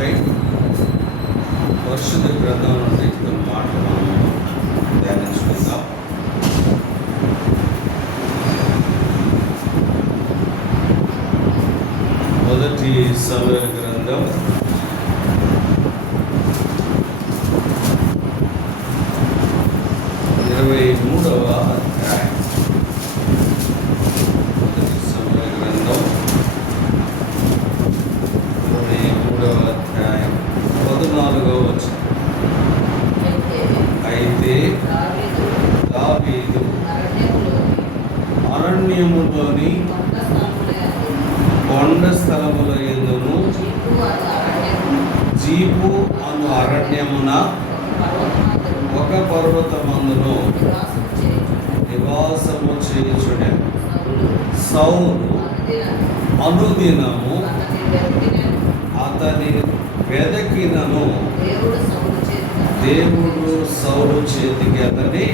కొరకై పరిశుద్ధ గ్రంథం నుండి కొన్ని మాటలు మనం ధ్యానించుకుందాం. మొదటి సమూయేలు గ్రంథం 23వ అధ్యాయం. మొదటి సమూయేలు గ్రంథం 23వ అధ్యాయం 14వ వచనం. అయితే దావీదు అరణ్యములోని కొండ స్థలముల యందును జీపు అను అరణ్యమున ఒక పర్వతమందును నివాసము చేయుచుండె. సౌలు అనుదినము అతని వెదకినను దేవుడు సౌలు చేతికి అతన్ని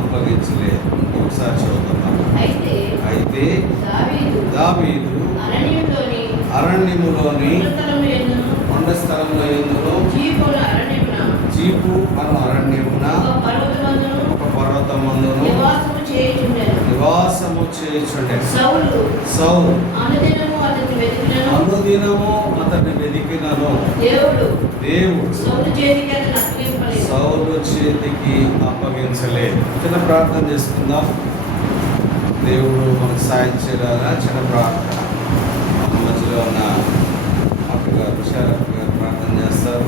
అప్పగించలేదు. ఒకసారి చదువుతున్నాం. అయితే దావీదు అరణ్యములోని కొండ స్థలంలో ఎందులో జీపు అను అరణ్యమున ఒక పర్వతమందును నివాసము చేయుచుండె. సౌలు అనుదినము అతన్ని వెదికినను దేవుడు సౌలు చేతికి అప్పగించలేదు. చిన్న ప్రార్థన చేసుకుందాం. దేవుడు మనకు సాయం చేయాలా. చిన్న ప్రార్థన. మన మధ్యలో ఉన్న అక్కగారు విశారక్క గారు ప్రార్థన చేస్తారు.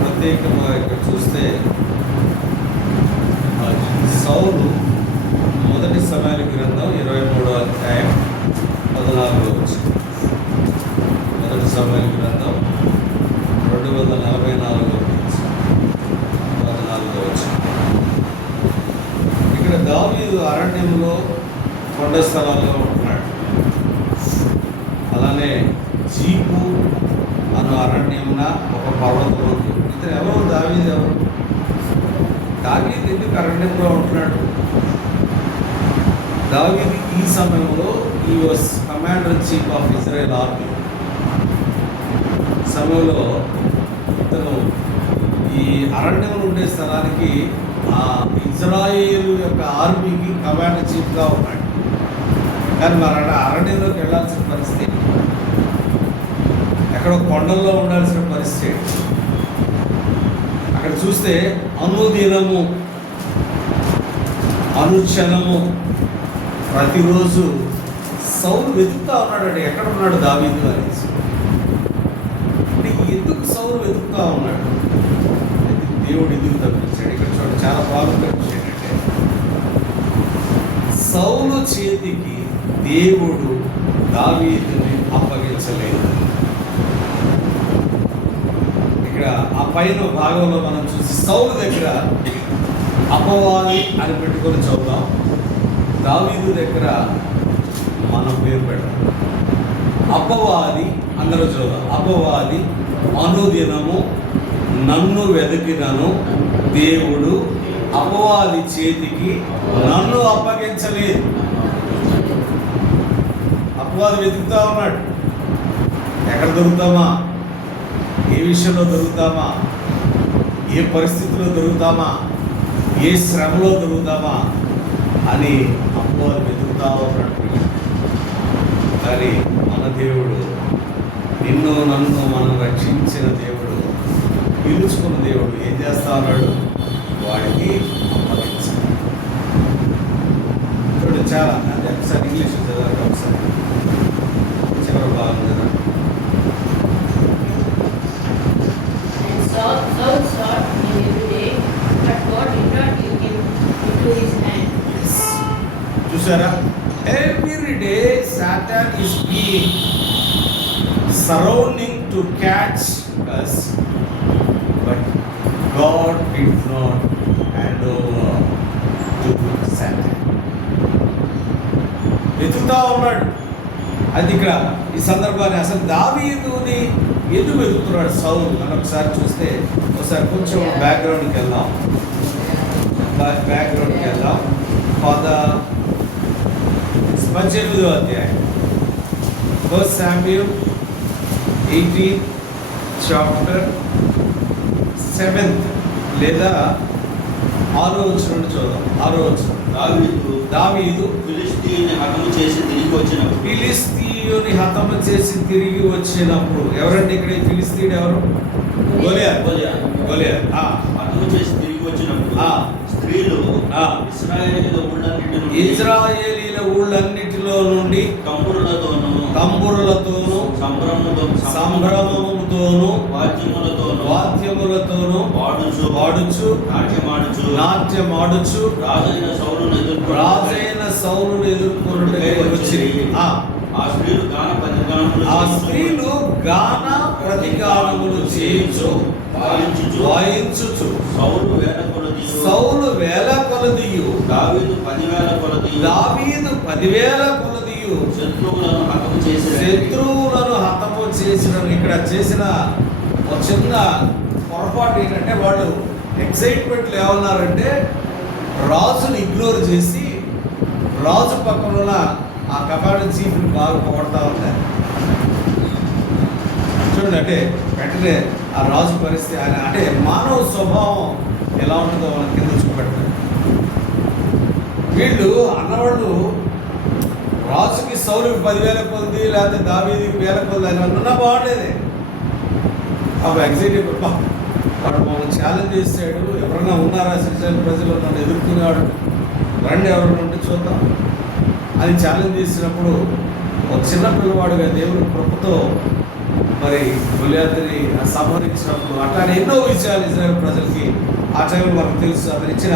ప్రత్యేకంగా ఇక్కడ చూస్తే సౌలు మొదటి సమూయేలు గ్రంథం 23వ అధ్యాయం 14వ వచనం. మొదటి సమూయేలు గ్రంథం 244వ వచనం. ఇక్కడ దావీదు అరణ్యంలో కొండ స్థలాల్లో ఉంటున్నాడు. అలానే జీపు అను అరణ్యమున ఒక పర్వతం ఉంది. ఇతను ఎవరు? దావీదు ఎవరు? దావీదు ఎందుకు అరణ్యంలో ఉంటున్నాడు? దావీదు ఈ సమయంలో ఈ was commander in chief of Israel army. సమయంలో ఇతను ఈ అరణ్యంలో ఉండే స్థలానికి ఆ ఇజ్రాయేల్ యొక్క ఆర్మీకి కమాండర్ చీఫ్గా ఉన్నాడు. కానీ మరి అరణ్యంలోకి వెళ్ళాల్సిన పరిస్థితి, ఎక్కడో కొండల్లో ఉండాల్సిన పరిస్థితి. అక్కడ చూస్తే అనుదినము అనుక్షణము ప్రతిరోజు సౌలు వెతుకుతా ఉన్నాడు. ఎక్కడ ఉన్నాడు దావీదు అనేసి. అంటే ఎందుకు సౌలు వెతుకుతా ఉన్నాడు? దేవుడు ఎందుకు తప్పించాడు? ఇక్కడ చూడండి, చాలా బాగుంది. ఏంటంటే సౌలు చేతికి దేవుడు దావీదుని అప్పగించలేదు. ఇక్కడ ఆ పైన భాగంలో మనం చూసి సౌలు దగ్గర అపవాది అని పెట్టుకొని చదువుతాం. దావీదు దగ్గర మనం పేరు పెడతాం. అపవాది అందరూ చదువుతాం. అపవాది అనుదినము నన్ను వెతికినను దేవుడు అపవాది చేతికి నన్ను అప్పగించలేదు. అపవాది వెతుకుతా ఉన్నాడు. ఎక్కడ దొరుకుతామా? ఏ విషయంలో దొరుకుతామా? ఏ పరిస్థితిలో దొరుకుతామా? ఏ శ్రమలో దొరుకుతామా అని అమ్మవారు వెతుకుతా ఉన్నాడు. కానీ మన దేవుడు, నిన్ను నన్ను మనం రక్షించిన దేవుడు, పిలుచుకున్న దేవుడు ఏం చేస్తా ఉన్నాడు? వాడికి అప్పగించాడు. ఇప్పుడు చాలా అంటే ఒకసారి ఇంగ్లీష్ చదవాలి, ఒకసారి చివరి భాగం కదా. Saul sought him every day, but God did not give him into his hand. చూసారా? Every day Satan is being surrounding to catch us, but God did not hand over to Satan. వెతుకుతా ఉన్నాడు. అది ఇక్కడ ఈ సందర్భాన్ని అసలు దావీదుని ఎందుకు వెతుకుతున్నాడు సౌలు అని ఒకసారి చూస్తే, ఒకసారి కొంచెం బ్యాక్గ్రౌండ్కి వెళ్దాం. బ్యాక్గ్రౌండ్కి వెళ్దాం. 18వ అధ్యాయం, 1 Samuel 18 చాప్టర్ 7th లేదా 6వ వచనం నుండి చూద్దాం. 6వ వచనం. దావీదు ఫిలిష్తీయుని హతము చేసి తిరిగి వచ్చినప్పుడు ఫిలిస్తీయుని హతము చేసి తిరిగి వచ్చినప్పుడు, ఎవరంటే ఇక్కడ ఈ ఫిలిస్తీయుడు ఎవరు? గొలియాత్. గొలియాత్ హతము చేసి తిరిగి వచ్చినప్పుడు స్త్రీలు ఇజ్రాయేలీల ఊళ్ళన్నిటిలో నుండి తంబురులతోను సంభ్రమముతోను వాద్యములతోను పాడుచు నాట్యమాడుచు రాజైన సౌలును ఎదుర్కొనుటకు వచ్చింది. ఆ స్త్రీలు గాన ప్రతిగానములు చేయించు వాయించుచు సౌలు వేల కొలదియు దావీదు 10,000 కొలదియు శత్రువులను హతము చేసిన. ఇక్కడ చేసిన ఒక చిన్న పొరపాటు ఏంటంటే, వాళ్ళు ఎక్సైట్మెంట్లు ఏమన్నారంటే రాజుని ఇగ్నోర్ చేసి రాజు పక్కన ఉన్న ఆ కమాండర్ చీఫ్ని బాగా పొగడతా ఉంటారు. చూడండి, అంటే వెంటనే ఆ రాజు పరిస్థితి ఆయన అంటే మానవ స్వభావం ఎలా ఉంటుందో వాళ్ళని కింద చూపెడతారు. వీళ్ళు అన్నవాళ్ళు రాజుకి సౌలుకి 10,000 కొలది లేకపోతే దావీదికి 1,000 కొలది అని అన్నా బాగుండేది. అప్పుడు ఎగ్జైటివ్ వాడు మమ్మల్ని ఛాలెంజ్ చేసాడు, ఎవరైనా ఉన్నారా సిటిజన్ ప్రజలు నన్ను ఎదుర్కొనేవాడు, రండి ఎవరైనా ఉంటే చూద్దాం అని ఛాలెంజ్ చేసినప్పుడు ఒక చిన్న పిల్లవాడుగా దేవుని కృపతో మరి గొలియాతుని సంహరించినప్పుడు అట్లానే ఎన్నో విషయాలు ఇజ్రాయేల్ ప్రజలకి ఆ టైంలో మనకు తెలుసు. అతను ఇచ్చిన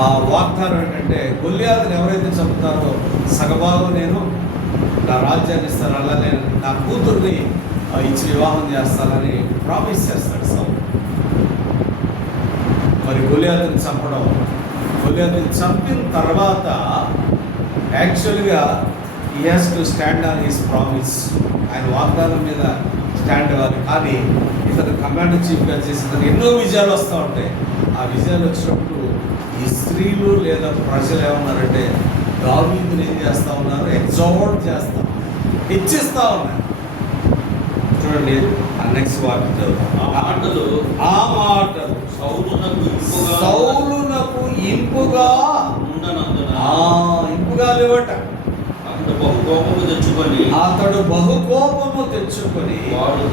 ఆ వాగ్దానం ఏంటంటే, గొలియాతుని ఎవరైతే చంపుతారో సగభాగం నేను నా రాజ్యాన్ని ఇస్తాను, అలా నేను నా కూతుర్ని ఇచ్చి వివాహం చేస్తానని ప్రామిస్ చేస్తాడు సౌలు. మరి గొలియాతుని చంపడం, గొలియాతుని చంపిన తర్వాత యాక్చువల్గా he has to stand on his promise. ఆయన వాగ్దానం మీద స్టాండ్ అవ్వాలి. కానీ ఇతను కమాండర్ చీఫ్గా చేసి ఇతను ఎన్నో విజయాలు వస్తూ ఉంటాయి. ఆ విజయాలు వచ్చినప్పుడు ఈ స్త్రీలు లేదా ప్రజలు ఏమన్నారంటే దావీదుని ఏం చేస్తూ ఉన్నారు? ఎగ్జాల్ట్ చేస్తా, హెచ్చిస్తూ ఉన్నారు. చూడండి ఆ నెక్స్ట్ వాక్యం, ఆ మాటలు సౌలునకు ఇంపుగా ఇంపుగా లేవట. అతడు బహుకోపము తెచ్చుకొని వారు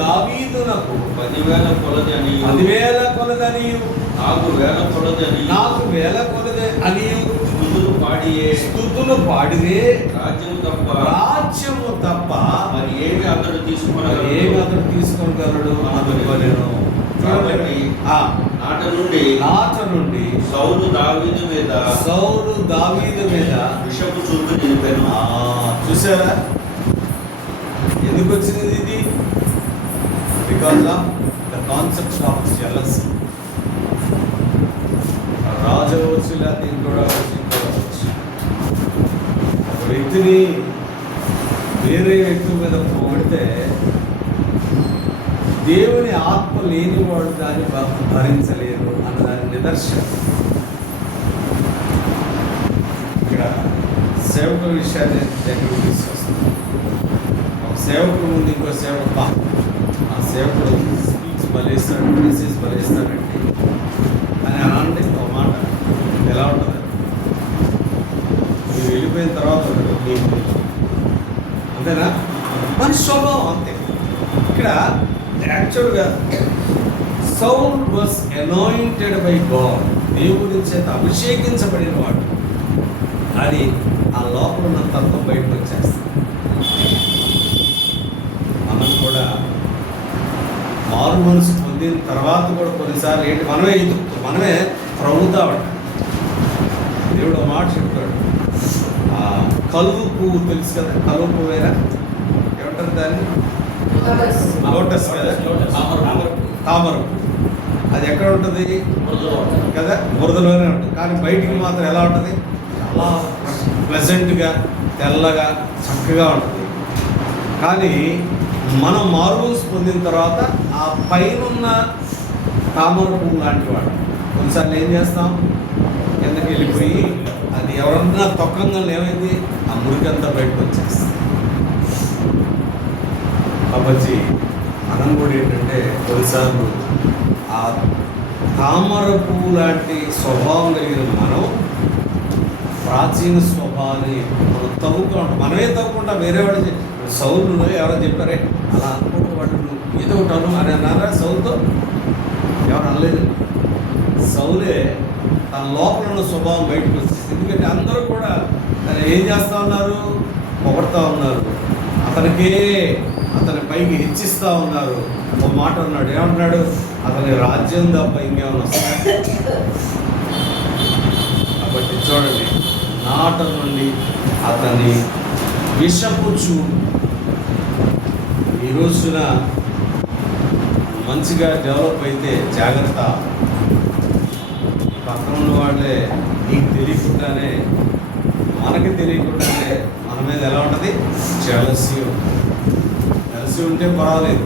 దావీదునకు 10,000 కొలది అని నాకు 1,000 కొలది అని స్తుతులు పాడిదే రాజ్యము తప్ప మరి ఏమి అతడు తీసుకొనగలడు అనుకోలేను. నాట నుండి సౌలు దావీదు మీద విషపు చూపు నిలిపాను. చూసారా ఎందుకు వచ్చింది ఇది? Because of the concept of jealousy. రాజు అవ్వచ్చు, లేకపోతే ఇంకోటి అవ్వచ్చు. ఒక వ్యక్తిని వేరే వ్యక్తి మీద పొగిడితే దేవుని ఆత్మ లేనివాడు దాన్ని భరించలేరు అన్న దాని నిదర్శనం. ఇక్కడ సేవకుల విషయాన్ని దగ్గరకు తీసుకొస్తుంది. ఒక సేవకుడు ముందు ఇంకో సేవకు ఆ సేవకుడు స్పీచ్ బలేస్తాడు, మెసేజ్ బలేస్తాడంటే అని అనంటే ఒక మాట ఎలా ఉంటుంది? చెడిపోయిన తర్వాత ఉండదు నీకు. అంతేనా? మనిషి స్వభావం అంతే. ఇక్కడ యాక్చువల్గా Saul was anointed by God, దేవుని చేత అభిషేకించబడిన వాడు. అది ఆ లోపల ఉన్న తత్వం బయటకు వచ్చేస్తుంది. మనం కూడా మారు మనసు పొందిన తర్వాత కూడా కొన్నిసార్లు ఏంటి మనమే ప్రముతామంట. దేవుడు ఒక మాట చెప్తాడు, కలువు పువ్వు తెలుసు కదా, కలువు పువ్వు వేరా ఏమంటారు దాన్ని? లోటస్ కదా, తామర పువ్వు. అది ఎక్కడ ఉంటుంది కదా, బురదలోనే ఉంటుంది. కానీ బయటికి మాత్రం ఎలా ఉంటుంది? చాలా ప్లెజెంట్గా, తెల్లగా, చక్కగా ఉంటుంది. కానీ మనం మారుమూసి పొందిన తర్వాత ఆ పైనున్న తామర పువ్వు లాంటి వాడు కొన్నిసార్లు ఏం చేస్తాం, కిందకి వెళ్ళిపోయి అది ఎవరన్నా తొక్కంగా ఏమైంది, ఆ మురికంతా బయటకు వచ్చేస్తుంది. కాబట్టి మనం కూడా ఏంటంటే కొన్నిసార్లు ఆ తామర పువ్వు లాంటి స్వభావం కలిగిన మనం ప్రాచీన స్వభావాన్ని మనం తవ్వుకుంటూ ఉంటాం. మనమే తవ్వుకుంటాం. వేరే వాడు సౌలు ఎవరో చెప్పారే అలా అనుకుంటూ వాడు ఏదో ఉంటాను అని అన్నారా సౌలుతో? ఎవరు అనలేదు. సౌలే తన లోపల ఉన్న స్వభావం బయటకు వచ్చింది. ఎందుకంటే అందరూ కూడా ఏం చేస్తూ ఉన్నారు? పొగడుతూ ఉన్నారు, అతని పైకి హెచ్చిస్తూ ఉన్నారు. ఒక మాట అన్నాడు, ఏమంటున్నాడు? అతని రాజ్యం తప్ప ఇంకేమైనా వస్తాయి. కాబట్టి చూడండి, నాట నుండి అతని విషపు చూపు. ఈ రోజున మంచిగా డెవలప్ అయితే జాగ్రత్త. పక్కన ఉన్న వాళ్ళే నీకు తెలియకుండానే, మనకి తెలియకుండానే మన మీద ఎలా ఉంటుంది? జలసీ ఉంటుంది. జలసీ ఉంటే పర్వాలేదు.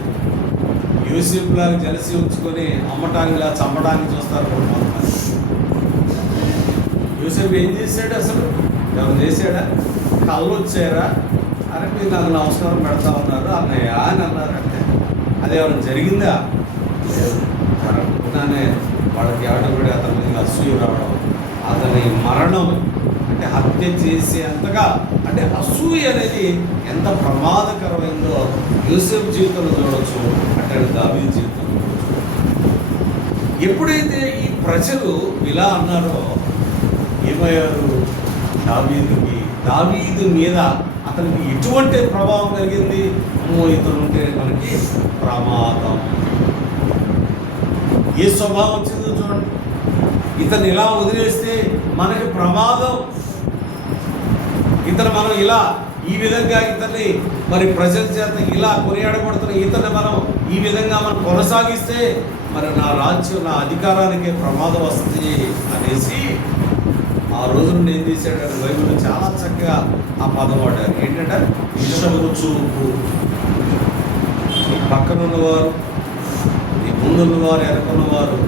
యూసిఫ్ లాగా జలసీ ఉంచుకొని అమ్మటానికి ఇలా చంపడానికి చూస్తారు కొంతమంది. యూసిఫ్ ఏం చేశాడు? అసలు ఎవరు చేశాడా? కళ్ళు వచ్చారా? అరే మీరు నాకు నమస్కారం పెడతా ఉన్నారు అన్నయ్య అని అన్నారు. అంటే అది ఏమైనా జరిగిందా? లేదు. జరగకుండానే వాళ్ళకి ఆటోపడి అతని మీద అసూయ రావడం, అతని మరణం అంటే హత్య చేసేంతగా, అంటే అసూయ అనేది ఎంత ప్రమాదకరమైందో యూసెఫ్ జీవితంలో చూడవచ్చు, అంటే దావీదు జీవితంలో చూడవచ్చు. ఎప్పుడైతే ఈ ప్రజలు ఇలా అన్నారో ఏమయ్యారు? దావీదు మీద అతనికి ఎటువంటి ప్రభావం కలిగింది? ఇతను ఉంటే మనకి ప్రమాదం. ఏ స్వభావం వచ్చిందో చూడండి. ఇతను ఇలా వదిలేస్తే మనకి ప్రమాదం. ఇతను మనం ఇలా ఈ విధంగా ఇతన్ని మరి ప్రజల చేత ఇలా కొనియాడబడుతున్న ఇతన్ని మనం ఈ విధంగా మనం కొనసాగిస్తే మరి నా రాజ్యం, నా అధికారానికి ప్రమాదం వస్తుంది అనేసి ఆ రోజు నుండి ఏం చేశాడంటే బైబిల్లో చాలా చక్కగా ఆ పదం వాడారు. ఏంటంటే విషపు చూపు. ఈ పక్కనున్నవారు, ఈ ముందున్నవారు, వెనకున్నవారు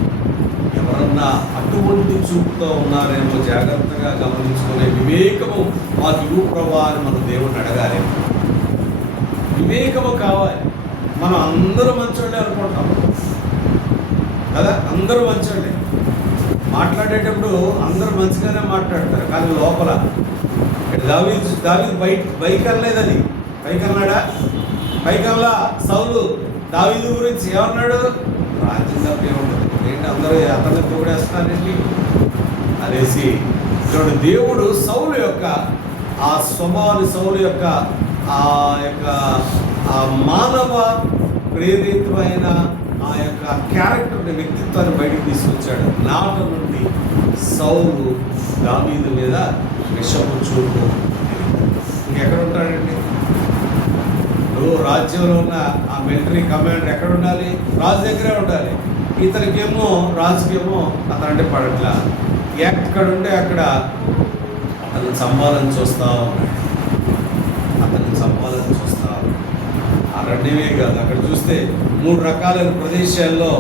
ఎవరన్నా అటువంటి చూపుతో ఉన్నారేమో జాగ్రత్తగా గమనించుకునే వివేకము మాకు ఇవ్వు ప్రభా అని మన దేవుడిని అడగాలి. వివేకము కావాలి. మనం అందరూ మంచోళ్ళే అనుకుంటాం కదా, అందరూ మంచోళ్ళే. మాట్లాడేటప్పుడు అందరూ మంచిగానే మాట్లాడతారు, కానీ లోపల దావీదు పైకి అనలేదు. అది పైకి అన్నాడా? పైకి అనలా. సౌలు దావీదు గురించి ఏమన్నాడు? రాజ్యం తప్ప ఏముండదు, ఏంటి అందరూ అతన్ని పొగిడేస్తున్నారండి అనేసి. చూడండి, దేవుడు సౌలు యొక్క ఆ స్వభావాన్ని, సౌలు యొక్క ఆ మానవ ప్రేరితమైన ఆ యొక్క క్యారెక్టర్ని, వ్యక్తిత్వాన్ని బయటకు తీసుకొచ్చాడు. నాట నుండి సౌలు దావీదు మీద విషపు చూపు. ఇంకెక్కడ ఉంటాడండి? రాజ్యంలో ఉన్న ఆ మిలిటరీ కమాండర్ ఎక్కడ ఉండాలి? రాజు దగ్గరే ఉండాలి. ఇతనికేమో రాజుకేమో అతనంటే పడట్లా. ఎక్కడ ఉంటే అక్కడ అతను చంపాలని చూస్తా ఉన్నాడు. అరణ్యమే కాదు, అక్కడ చూస్తే 3 రకాలైన ప్రదేశాల్లో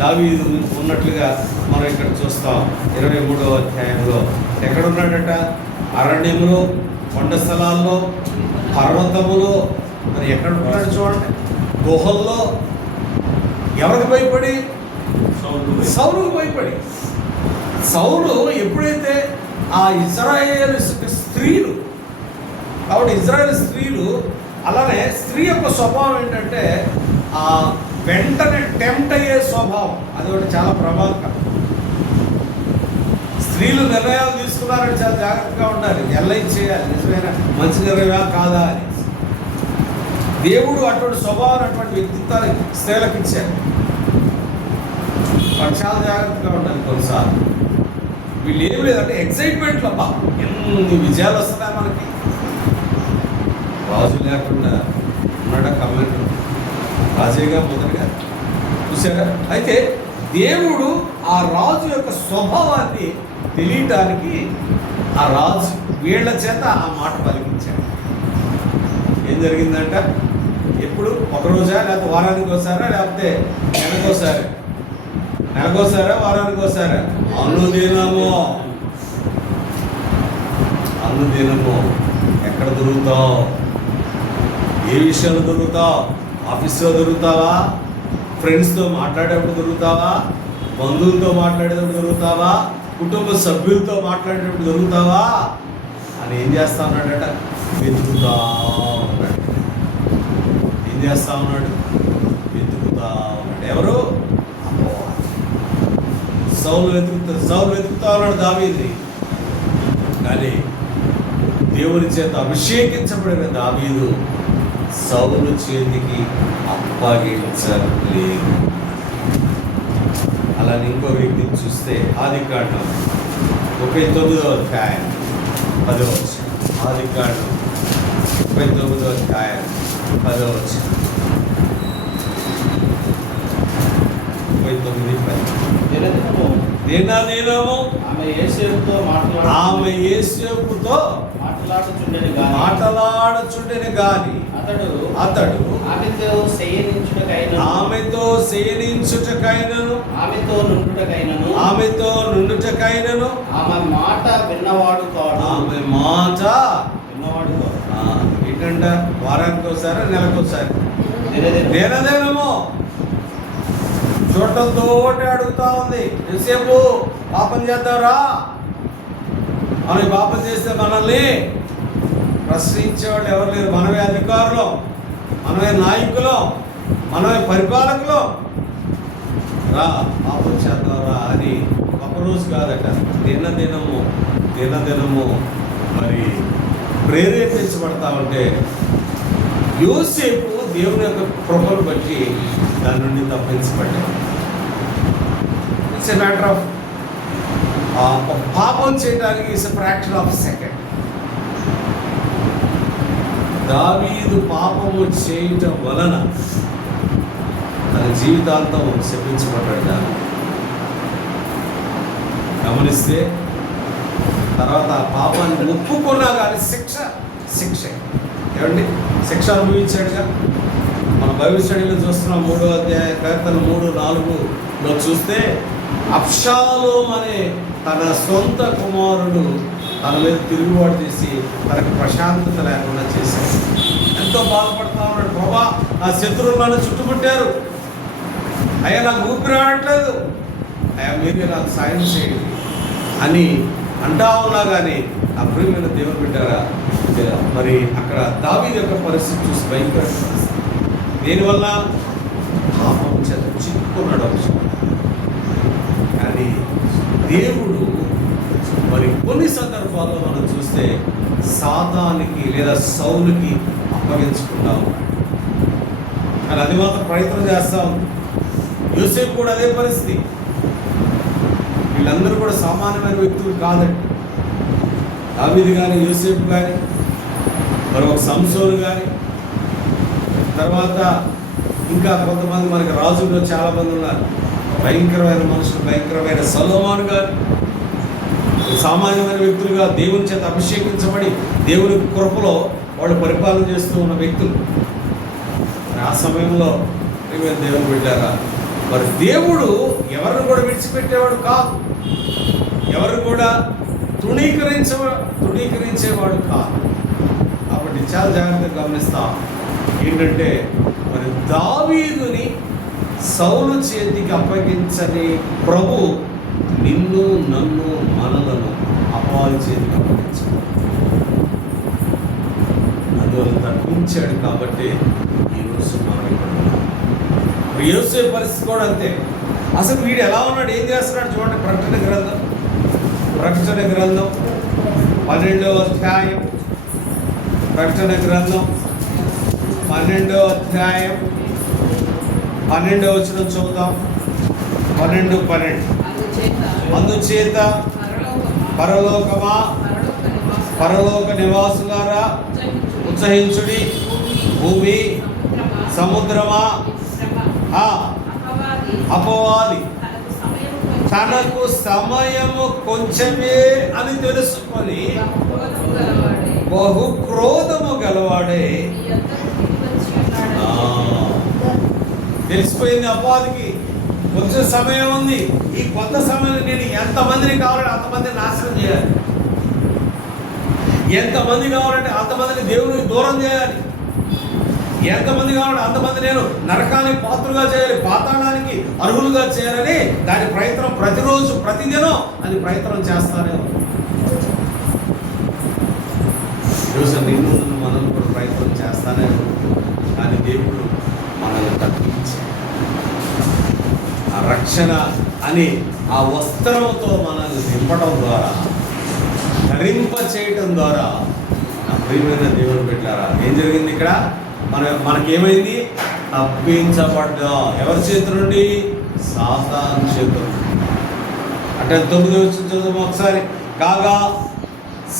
దావీదు ఉన్నట్లుగా మనం ఇక్కడ చూస్తాం. 23వ అధ్యాయంలో ఎక్కడ ఉన్నాడట? అరణ్యంలో, కొండ స్థలాల్లో, పర్వతములో. మరి ఎక్కడ ఉన్నాడు చూడండి? గుహల్లో. ఎవరికి భయపడి? సౌలుకు భయపడి. సౌలు ఎప్పుడైతే ఆ ఇశ్రాయేలు స్త్రీలు కాబట్టి ఇజ్రాయెల్ స్త్రీలు అలానే స్త్రీ యొక్క స్వభావం ఏంటంటే ఆ వెంటనే టెంప్ట్ అయ్యే స్వభావం, అది ఒకటి చాలా ప్రమాదకరం. స్త్రీలు నిర్ణయాలు తీసుకున్నారంటే చాలా జాగ్రత్తగా ఉండాలి, ఎల్ఐన్ చేయాలి, నిజమైన మంచి నిర్ణయమా కాదా అని. దేవుడు అటువంటి స్వభావం అటువంటి వ్యక్తిత్వాన్ని స్త్రీలకు ఇచ్చారు. వాళ్ళు చాలా జాగ్రత్తగా ఉండాలి. కొన్నిసార్లు వీళ్ళు ఏం లేదంటే ఎక్సైట్మెంట్లో బా ఎన్ని విజయాలు వస్తున్నాయి మనకి. రాజు లేకుండా ఉన్నాడా కమెంట్ రాజేగా మొదటిగా చూసారా. అయితే దేవుడు ఆ రాజు యొక్క స్వభావాన్ని తెలియటానికి ఆ రాజు వీళ్ళ చేత ఆ మాట పలికించాడు. ఏం జరిగిందంట, ఎప్పుడు ఒకరోజా లేకపోతే వారానికి ఒకసారా లేకపోతే నెలకోసారా? నెలకోసారా వారానికి ఒకసారా? అనుదినము. అనుదినము. ఎక్కడ దొరుకుతావు? ఏ విషయంలో దొరుకుతావు? ఆఫీస్లో దొరుకుతావా? ఫ్రెండ్స్తో మాట్లాడేటప్పుడు దొరుకుతావా? బంధువులతో మాట్లాడేటప్పుడు దొరుకుతావా? కుటుంబ సభ్యులతో మాట్లాడేటప్పుడు దొరుకుతావా అని ఏం చేస్తా ఉన్నాడట? వెతుకుతా ఉన్నాడు. ఏం చేస్తా ఉన్నాడు? వెతుకుతా ఉన్నాడు. ఎవరు? సౌలు వెతుకుతా ఉన్నాడు దావీదుని. కానీ దేవుని చేత అభిషేకించబడిన దావీదు సౌలు చేతికి అప్పగించలేదు. అలానే ఇంకో వ్యక్తిని చూస్తే ఆదికాండం 39వ అధ్యాయం 10వ వచనం. ఆదికాండం 39వ అధ్యాయం 10వ వచనం. 39:10. దినదినము ఆమె యేసేపుతో మాట్లాడుచుండెను గాని అతడు ఆమెతో శయనించుటకైనను ఆమెతో నుండుటకైనను ఆమె మాట విన్నవాడు కాడు. ఏంటంట? వారానికి ఒకసారి నెలకొకసారి దినదినము చూడటంతో అడుగుతా ఉంది. ఎంతసేపు పాపం చేద్దాంరా అని. పాపం చేస్తే మనల్ని ప్రశ్నించేవాళ్ళు ఎవరు లేరు. మనమే అధికారులం, మనమే నాయకులం, మనమే పరిపాలకులం. రా పాపం చేద్దాంరా అని ఒకరోజు కాదట, దినదినము మరి ప్రేరేపించబడతా ఉంటే యోసేపు దేవుని యొక్క కృపను బట్టి దాని నుండి తప్పించబడ్డాడు. ఇట్స్ ఎ మ్యాటర్ ఆఫ్ పాపం చేయడానికి it's a fraction of second. దావీదు పాపము చేయటం వలన తన జీవితాంతం శపించబడ్డాడు. దాన్ని గమనిస్తే తర్వాత ఆ పాపాన్ని ఒప్పుకున్నా కానీ శిక్ష ఏమండి శిక్ష అనుభవించాడుగా. మన బైబిల్ స్టడీలో చూస్తున్నాం 3వ అధ్యాయ కీర్తన 3:4లో చూస్తే అబ్షాలోము అనే తన సొంత కుమారుడు తన మీద తిరుగుబాటు చేసి తనకు ప్రశాంతత లేకుండా చేశాడు. ఎంతో బాధపడతా ఉన్నాడు. ప్రభా నా శత్రువులు నన్ను చుట్టుముట్టారు, అయ్యా నాకు ఊపిరి ఆడట్లేదు, అయ్యా మీరే నాకు సాయం చేయండి అని అంటా ఉన్నా కానీ ఆ ప్రియమైన దేవుని బిడ్డారా, మరి అక్కడ దావీదు యొక్క పరిస్థితి చూసి భయంకర పరిస్థితి. దీనివల్ల పాపం చేత చిక్కుకున్నాడు. కానీ దేవుడు మరి కొన్ని సందర్భాల్లో మనం చూస్తే సాతానికి లేదా సౌలుకి అప్పగించుకుంటా ఉన్నాడు. కానీ అది మాత్రం ప్రయత్నం చేస్తా ఉంది. యోసేపు కూడా అదే పరిస్థితి. వీళ్ళందరూ కూడా సామాన్యమైన వ్యక్తులు కాదండి. దావీదు కానీ యోసేపు కానీ మరొక సంసోను కానీ తర్వాత ఇంకా కొంతమంది మనకి రాజుల్లో చాలామంది ఉన్నారు. భయంకరమైన మనుషులు, భయంకరమైన సొలొమోను గారు సామాన్యమైన వ్యక్తులుగా దేవుని చేత అభిషేకించబడి దేవుని కృపలో వాళ్ళు పరిపాలన చేస్తూ ఉన్న వ్యక్తులు. ఆ సమయంలో దేవుని బిడ్డారా, మరి దేవుడు ఎవరిని కూడా విడిచిపెట్టేవాడు కాదు, ఎవరు కూడా తృణీకరించేవాడు కాదు. కాబట్టి చాలా జాగ్రత్తగా గమనిస్తాం. ఏంటంటే మరి దావీదుని సౌలు చేతికి అప్పగించని ప్రభు నిన్ను నన్ను మనలను అపవాది చేతికి అప్పగించాడు. ఐగుప్తులను తప్పించాడు కాబట్టి ఈరోజు మనం ఇక్కడ ఉన్నాం. యోసేపు పరిస్థితి కూడా అంతే. అసలు వీడు ఎలా ఉన్నాడు, ఏం చేస్తున్నాడు చూడండి. ప్రకటన గ్రంథం 12వ అధ్యాయం, ప్రకటన గ్రంథం 12వ అధ్యాయం 12వ వచనం చూద్దాం. 12 అందుచేత పరలోకమా పరలోక నివాసులారా ఉత్సహించుడి, భూమి సముద్రమా అపవాది తనకు సమయము కొంచెమే అని తెలుసుకొని బహు క్రోధము గలవాడే. తెలిసిపోయింది అపవాదికి, కొంచెం సమయం ఉంది, ఈ కొంత సమయంలో నేను ఎంతమందిని కావాలంటే అంతమందిని నాశనం చేయాలి, ఎంతమంది కావాలంటే అంతమందిని దేవునికి దూరం చేయాలి, ఎంతమంది కావాలంటే అంతమంది నేను నరకానికి పాత్రగా చేయాలి, పాతాళానికి అర్హులుగా చేయాలని దాని ప్రయత్నం ప్రతిరోజు ప్రతిదినం అది ప్రయత్నం చేస్తానే ఉంది. ఈరోజు నిన్ను మనం కూడా ప్రయత్నం చేస్తానే ఉంది. కానీ దేవుడు మనల్ని తప్పించి ఆ రక్షణ అని ఆ వస్త్రంతో మనల్ని నింపడం ద్వారా, ధరింప చేయటం ద్వారా, నా ప్రియమైన దేవుని పెట్టారా ఏం జరిగింది ఇక్కడ? మనకేమైంది? తప్పించబడ్డా. ఎవరి చేతి నుండి? సాతాను చేతి నుండి. అంటే 9వ వచనం చదువు ఒకసారి. కాగా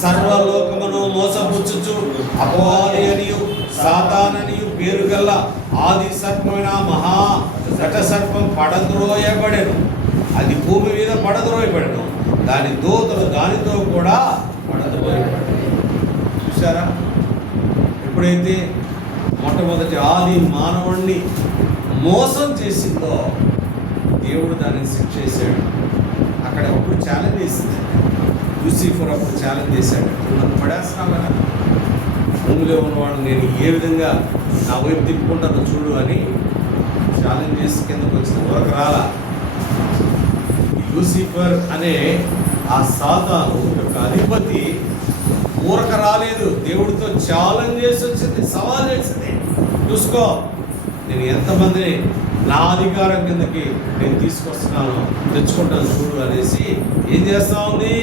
సర్వలోకమును మోసపుచ్చుచు అపవాది అనియు సాతాననియు పేరు గల ఆది సర్పమైన మహా ఘట సర్పం పడద్రోయబడెను. అది భూమి మీద పడద్రోయబడెను, దాని దూతలు దానితో కూడా పడద్రోయబడెను. చూసారా? ఎప్పుడైతే మొట్టమొదటి ఆది మానవుణ్ణి మోసం చేసిందో దేవుడు దాన్ని శిక్షేశాడు. అక్కడ అప్పుడు ఛాలెంజ్ చేసింది లూసిఫర్, అప్పుడు ఛాలెంజ్ చేశాడు, నన్ను పడేస్తున్నావు కదా, భూమిలో ఉన్నవాడు నేను ఏ విధంగా నా వైపు తిప్పుకుంటానో చూడు అని ఛాలెంజ్ చేసి కిందకు వచ్చింది. ఊరకు రాలా. లూసిఫర్ అనే ఆ సాతాను యొక్క అధిపతి ఊరక రాలేదు, దేవుడితో ఛాలెంజ్ చేసి వచ్చింది, సవాల్ చేసింది. చూసుకో, నేను ఎంతమందిని నా అధికారం కిందకి నేను తీసుకొస్తున్నాను, తెచ్చుకుంటాను చూడు అనేసి ఏం చేస్తా ఉంది?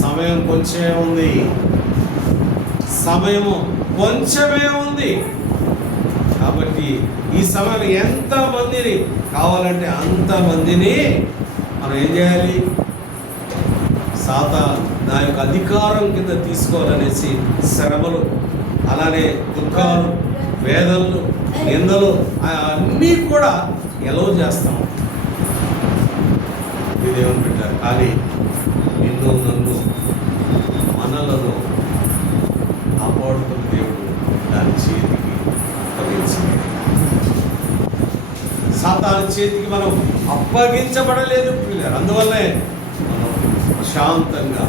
సమయం కొంచెమే ఉంది, సమయము కొంచెమే ఉంది. కాబట్టి ఈ సమయంలో ఎంతమందిని కావాలంటే అంతమందిని మనం ఏం చేయాలి? సాతాను నా యొక్క అధికారం కింద తీసుకోవాలనేసి శ్రమలు, అలానే దుఃఖాలు, వేదనలు, నిందలు అన్నీ కూడా ఎలో చేస్తాం. దేవుని పెట్టారు. కానీ నిన్ను నన్ను మనలను కాపాడుతున్న దేవుడు దాని చేతికి అప్పగించింది. సాతాను చేతికి మనం అప్పగించబడలేదు పిల్లలు. అందువల్లే మనం ప్రశాంతంగా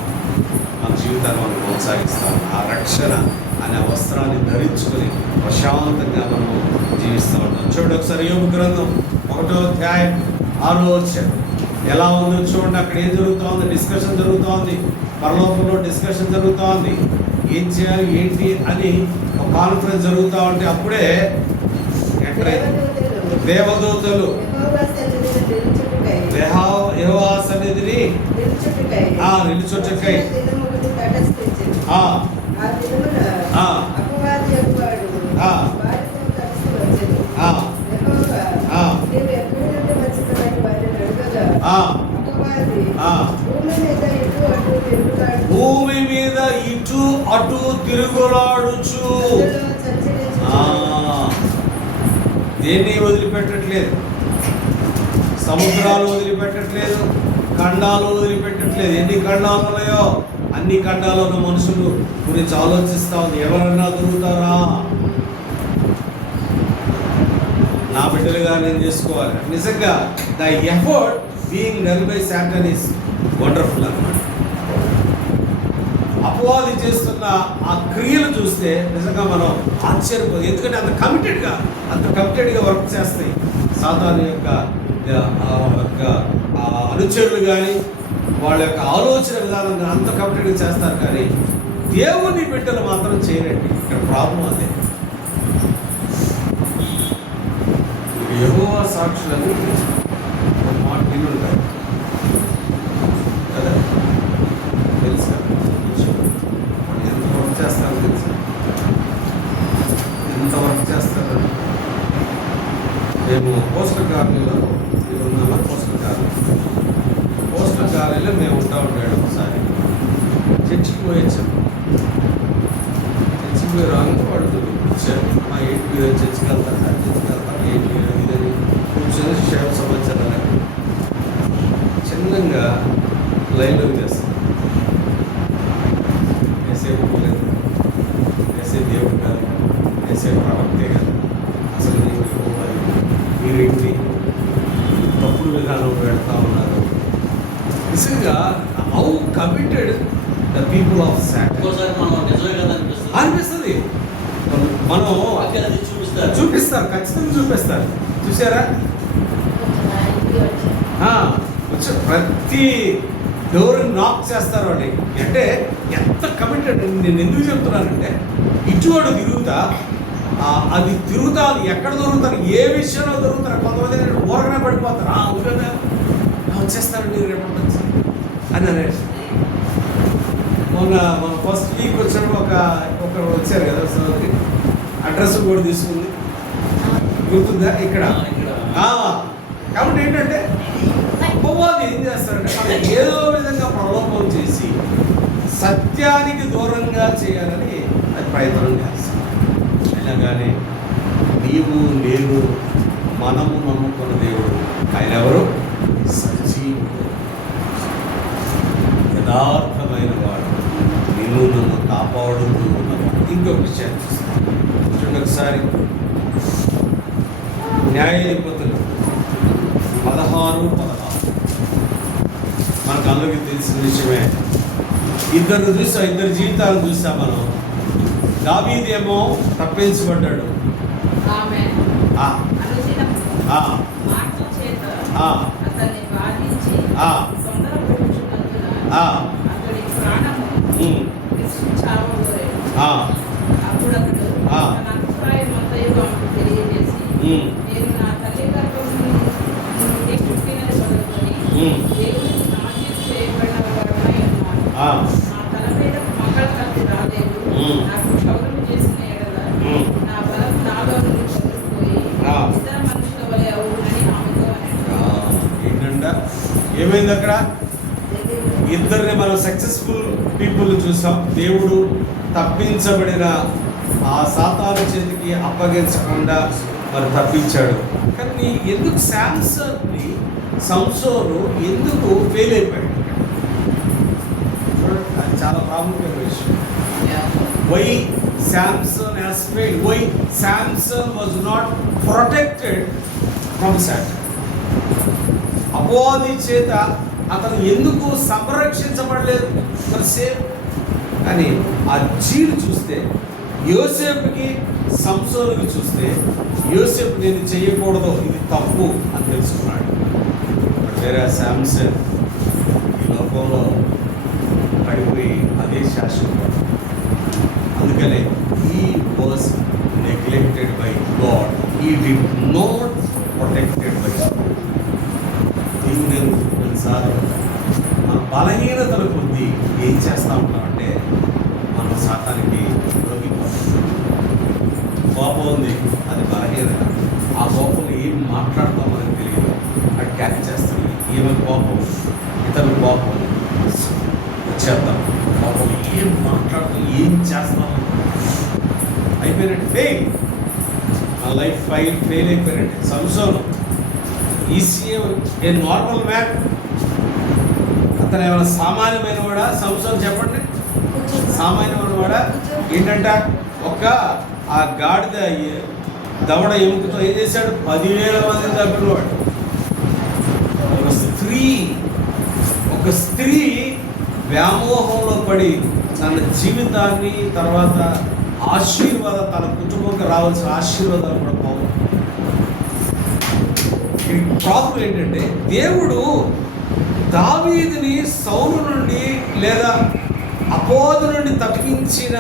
మన జీవితాన్ని మనం కొనసాగిస్తాం. ఆ రక్షణ అనే వస్త్రాన్ని ధరించుకొని ప్రశాంతంగా మనం జీవిస్తూ ఉంటాం. చూడండి ఒకసారి యోబు గ్రంథం 1వ అధ్యాయం 6వ వచనం ఎలా ఉందో చూడండి. అక్కడ ఏం జరుగుతోంది? డిస్కషన్ జరుగుతోంది, పరలోకంలో డిస్కషన్ జరుగుతోంది. ఏం చేయాలి ఏంటి అని ఒక కాన్ఫరెన్స్ జరుగుతూ ఉంటే అప్పుడే దేవదూతలు యెహోవా సన్నిధిని నిలుచుటకై భూమి మీద ఇటు అటు తిరుగులాడుచు దేన్ని వదిలిపెట్టట్లేదు, సముద్రాలు వదిలిపెట్టట్లేదు, ఖండాలు వదిలిపెట్టట్లేదు. ఎన్ని ఖండాలు ఉన్నాయో అన్ని ఖండాలు ఉన్న మనుషులు గురించి ఆలోచిస్తూ ఉంది. ఎవరన్నా దొరుకుతారా, నా బిడ్డలుగా నేను చేసుకోవాలి. నిజంగా the effort being done by Satan is wonderful అన్నమాట. అపవాది చేస్తున్న ఆ క్రియలు చూస్తే నిజంగా మనం ఆశ్చర్యపోదు. ఎందుకంటే అంత కమిటెడ్గా వర్క్ చేస్తాయి. సాతాను యొక్క అనుచరులు కానీ వాళ్ళ యొక్క ఆలోచన విధానంగా అంత కమిటెడ్గా చేస్తారు. కానీ దేవుని బిడ్డలు మాత్రం చేయరండి. ఇక్కడ ప్రాబ్లం అదే. యెహోవా సాక్షులను ఒక మాట వినుంటారు కదా, తెలుసు కదా, వాళ్ళు ఎంత వర్క్ చేస్తారో తెలుసు. ఎంత వర్క్ చేస్తారు. మేము పోస్టల్ కాలనీలో ఉన్నామా, పోస్టల్ కాలనీలో మేము ఉంటాడు ఒకసారి చర్చికి పోయొచ్చాము. చర్చికి పోయి రాగానే వాడు వచ్చారు, మా ఏంటి మీరు చర్చికి వెళ్తారు ఏంటి ఇదని కూర్చొని క్షేమ సమాచారాలు చిన్నంగా లైన్లో చేస్తాం. వేసే లేదు, వేసే దేవుడు కాదు, వేసే ప్రవక్తే కాదు, అసలు మీరేంటి తప్పుడు విధానం పెడతా ఉన్నారు. నిజంగా how committed the people of Saturday ఒక్కోసారి మనం నిజమే కదా అనిపిస్తుంది. మనం అది చూపిస్తారు, ఖచ్చితంగా చూపిస్తారు. చూసారా, ప్రతి డోర్ నాక్ చేస్తారు అండి. అంటే ఎంత కమిటెడ్. నేను ఎందుకు చెప్తున్నానంటే ఇటువాడు తిరుగుతా అది తిరుగుతాను, ఎక్కడ దొరుకుతారు, ఏ విషయంలో దొరుకుతారు. కొంతమంది ఊరగానే పడిపోతారు, ఊరగా వచ్చేస్తారండి రేపటి నుంచి అని అనేసి. మొన్న ఫస్ట్ వీక్ వచ్చినప్పుడు ఒకరు వచ్చారు కదా సోదరి, అడ్రస్ కూడా తీసుకుంది, గుర్తుందా ఇక్కడ. కాబట్టి ఏంటంటే అపవాది ఏం చేస్తారంటే మనం ఏదో విధంగా ప్రలోభం చేసి సత్యానికి దూరంగా చేయాలని అది ప్రయత్నం చేస్తాం. అయినా కానీ నీవు నేను మనము నమ్ముకున్న దేవుడు ఆయన ఎవరు? సజీవుడు, యథార్థమైన వాడు, నిన్ను నన్ను కాపాడుతూ ఉన్నవాడు. ఇంకొక విషయం చూస్తాం ఒకసారి. న్యాయాధిపతులు 16 మనకు అందరికీ తెలిసిన విషయమే. ఇద్దరు జీవితాలను చూసాం మనం. దావీదేమో తప్పించబడ్డాడు, ఏంటంటే ఏమైంది అక్కడ? ఇద్దరిని మనం సక్సెస్ఫుల్ పీపుల్ చూసాం. దేవుడు తప్పించబడిన ఆ సాతాను చేతికి అప్పగించకుండా మరి తప్పించాడు. కానీ ఎందుకు సంసోను ఎందుకు ఫెయిల్ అయిపోయాడు? అది చాలా ప్రాముఖ్యమైన విషయం. Why Samson has failed? Why Samson was not protected from Satan? అపవాది చేత అతను ఎందుకు సంరక్షించబడలేదు? మరి సేమ్ కానీ ఆ జీలు చూస్తే, యోసేపుకి సంసోనుకి చూస్తే, యోసేపు నేను చేయకూడదు, ఇది తప్పు అని తెలుసుకున్నాడు. వేరే శాంసన్ ఈ లోకంలో పడిపోయి అదే శాశ్వతం. అందుకనే he was neglected by God. He did not protected by God. కొన్నిసార్లు మన బలహీనతల కొద్దీ ఏం చేస్తూ ఉంటామంటే మనం శాతానికి లొంగిపోతాం. కోపం ఉంది, అది బలహీనత. ఆ కోపంలో ఏం మాట్లాడతామని తెలియదు, అది క్యాచ్ చేస్తాం. ఏమైనా కోపం, ఇతరుల కోపం వచ్చేద్దాం. కోపం ఏం మాట్లాడతాం, ఏం చేస్తాం, అయిపోయినట్టు ఫెయిల్. నా లైఫ్ ఫెయిల్ అయిపోయినట్టు. సంసోను ఏ నార్మల్ మ్యాన్, అతను ఏమైనా సామాన్యమైన వాడా? సంసోను చెప్పండి, సామాన్యమైన వాడా? ఏంటంట, ఆ గాడిద దవడ ఎముకతో ఏం చేశాడు? 10,000 మందిని తప్పినవాడు. ఒక స్త్రీ వ్యామోహంలో పడి తన జీవితాన్ని, తర్వాత తన కుటుంబంకి రావాల్సిన ఆశీర్వాదాలు కూడా పోవు. ప్రాబ్లం ఏంటంటే దేవుడు దావీదుని సౌలు నుండి లేదా అపోదు నుండి తప్పించిన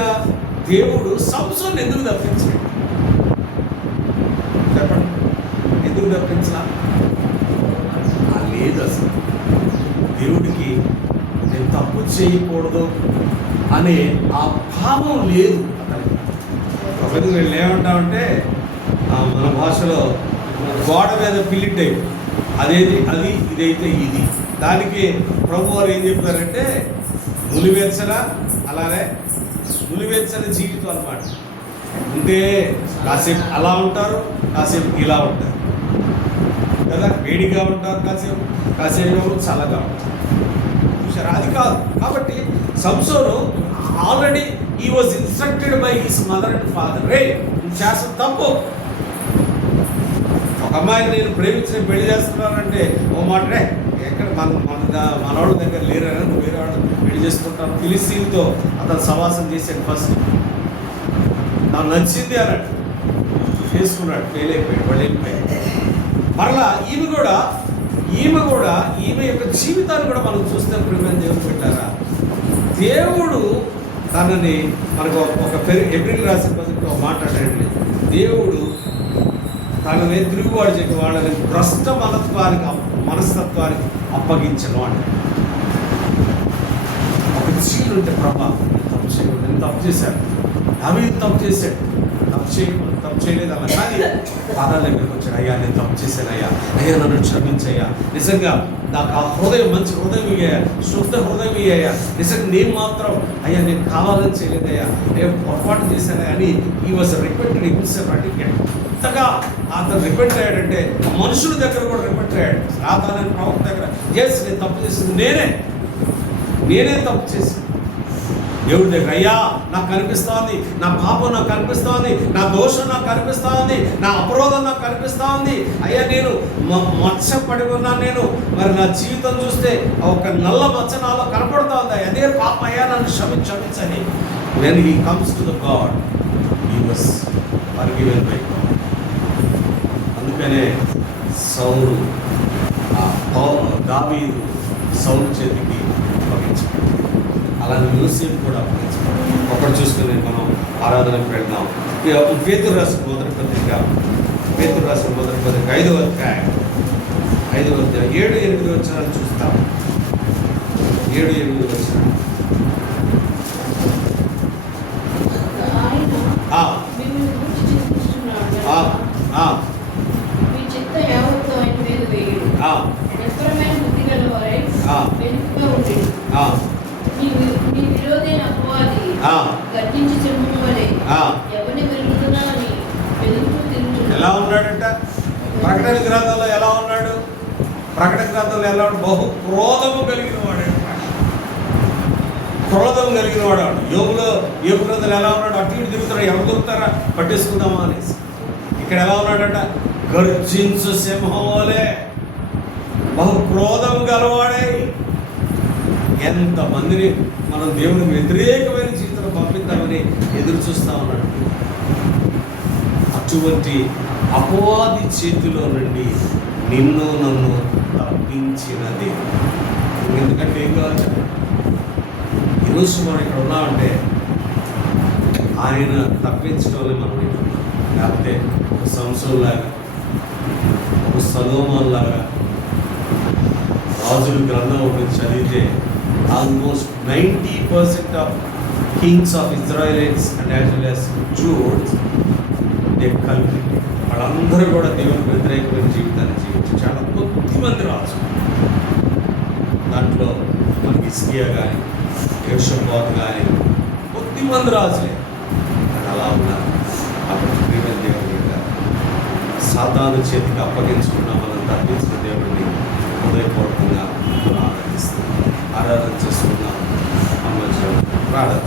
దేవుడు సంసోన్ని ఎందుకు తప్పించాడు? చెప్పండి, ఎందుకు తప్పించలా? లేదు, అసలు దేవుడికి నేను తప్పు చేయకూడదు అనే ఆ భావం లేదు అతనికి. ఒకటి వీళ్ళు ఏమంటామంటే మన భాషలో గోడ మీద పిల్లి టైప్, అదేది అది, ఇదైతే ఇది. దానికి ప్రభు వారు ఏం చెప్పారంటే నులివెచ్చన, అలానే నులివెచ్చన జీవితం అన్నమాట. అంటే కాసేపు అలా ఉంటారు, కాసేపు ఇలా ఉంటారు కదా, వేడిగా ఉంటారు కాసేపు, కాసేపు చల్లగా ఉంటారు. చూసారా? అది కాదు. కాబట్టి Samson already he was instructed by his mother and father. రే నువ్వు చేస్తా తప్పు. ఒక అమ్మాయిని నేను ప్రేమించిన పెళ్లి చేస్తున్నానంటే ఓ మాట, రే ఎక్కడ మనవాళ్ళ దగ్గర లేరని నువ్వు వేరే వాళ్ళు పెళ్లి చేసుకుంటాను. ఫిలిస్తీన్తో అతను సవాసం చేసాడు. ఫస్ట్ నాకు నచ్చింది అన్నట్టు చేసుకున్నాడు, ఫెయిల్ అయిపోయాడు, వాళ్ళు వెళ్ళిపోయాడు. మరలా ఈమె కూడా ఈమె యొక్క జీవితాన్ని కూడా మనం చూస్తే ప్రేమ దేవుడు పెట్టారా, దేవుడు తనని మనకు ఒక ఏప్రిల్ రాసిన పద్ధతిలో మాట్లాడండి. దేవుడు తనని తిరుగుబాటు చేయక వాళ్ళని భ్రష్ట మనస్తత్వానికి అప్పగించను అంటే ఒక జీవులు ఉంటే ప్రభా తప్పు చేయకూడదు, నేను తప్పు చేశాను, దావీదు తప్పు చేశాడు, తప్పు చేయలేదు అలా. కానీ పాదాల దగ్గరికి వచ్చాడు, అయ్యా నేను తప్పు చేశాను, అయ్యా నన్ను క్షమించయ్యా, నిజంగా నాకు ఆ హృదయం మంచి హృదయం ఇయ్యా, శుద్ధ హృదయం ఇయ్యా, నిజంగా నేను మాత్రం అయ్యా నేను కావాలని చేయలేదయ్యా, నేను పొరపాటు చేశాను అని ఈ వాజ్ రిపెంటెడ్ హిమ్సెల్ఫ్. అంటే ఎంతగా అతను రిపెంట్ అయ్యాడంటే మనుషుల దగ్గర కూడా రిపెంట్ అయ్యాడు. సాతాను ప్రవక్త దగ్గర ఎస్ నేను తప్పు చేసింది నేనే తప్పు చేశాను. దేవుడి దగ్గర అయ్యా నాకు కనిపిస్తోంది, నా పాపం నాకు కనిపిస్తోంది, నా దోషం నాకు కనిపిస్తోంది, నా అపరాధం నాకు కనిపిస్తోంది, అయ్యా నేను మచ్చ పడి ఉన్నాను, నేను మరి నా జీవితం చూస్తే ఒక నల్ల మచ్చ నాలో కనపడుతోంది, అదే పాపం అయ్యా నన్ను క్షమించని. When he comes to the God he was forgiven by God. అందుకనే సౌలు దావీదు సౌలు చేతికి అప్పగించాడు, అలాగే యూసేఫ్ కూడా అప్పగించాడు. ఒకటి చూసుకుని మనం ఆరాధనకు వెళ్దాం. పేతురు రాసిన మొదటి పత్రిక 5వ అధ్యాయం 7-8 వచనాలు చూస్తాం. 7-8 వచనాలు. మీ చిత్త యావత్తు ఆయన మీద వేయుడు, ఎత్తరమైన బుద్ధి గలవారై వెనుకగా ఉండేది. నీ విరోధైన అపవాది గర్జించి సింహం వలె ఎవరిని వెలుగుతున్నా అని వెలుగుతూ తిరుగుతున్నాడు. ఎలా ఉన్నాడంట? ప్రకటన గ్రంథంలో ఎలా ఉన్నాడు? బహు క్రోధము కలిగిన వాడు. యోగు గ్రంథంలో ఎలా ఉన్నాడు? అటు ఇటు తిరుగుతాడు, ఎవరు దొరుకుతారా పట్టేసుకుందామా అనేసి. ఇక్కడ ఎలా ఉన్నాడంట? గర్జించు సింహం వలె బహు క్రోధం గలవాడై. ఎంతమందిని మనం దేవునికి వ్యతిరేకమైన జీవితంలో పంపిద్దామని ఎదురు చూస్తూ ఉన్నాడు. అటువంటి అపవాది చేతిలో నుండి నిన్ను నన్ను తప్పించినది. ఎందుకంటే ఏం కావాలి? ఈరోజు మనం ఇక్కడ ఉన్నామంటే ఆయన తప్పించడంలో మనం ఇక్కడ ఉన్నాం. లేకపోతే ఒక సంసోన్లాగా, ఒక సొలొమోనులాగా రాజుల గ్రంథం ఒకటి చదివితే almost 90% of Kings of Israelites and as well as జూడ్స్ they culprit. వాళ్ళందరూ కూడా దేవునికి వ్యతిరేకమైన జీవితాన్ని జీవించారు. చాలా కొద్దిమంది రాజు, దాంట్లో మనకి హిజ్కియా కానీ యెహోషాపాతు కానీ కొద్దిమంది రాజులే అది అలా ఉన్నారు. అప్పుడు ప్రియమైన దేవుని సాతాను చేతికి అప్పగించుకున్న మనం తప్పించిన దేవుడిని హృదయపూర్వకంగా ఆరాధన చేస్తున్నాం. అమ్మ ప్రార్థన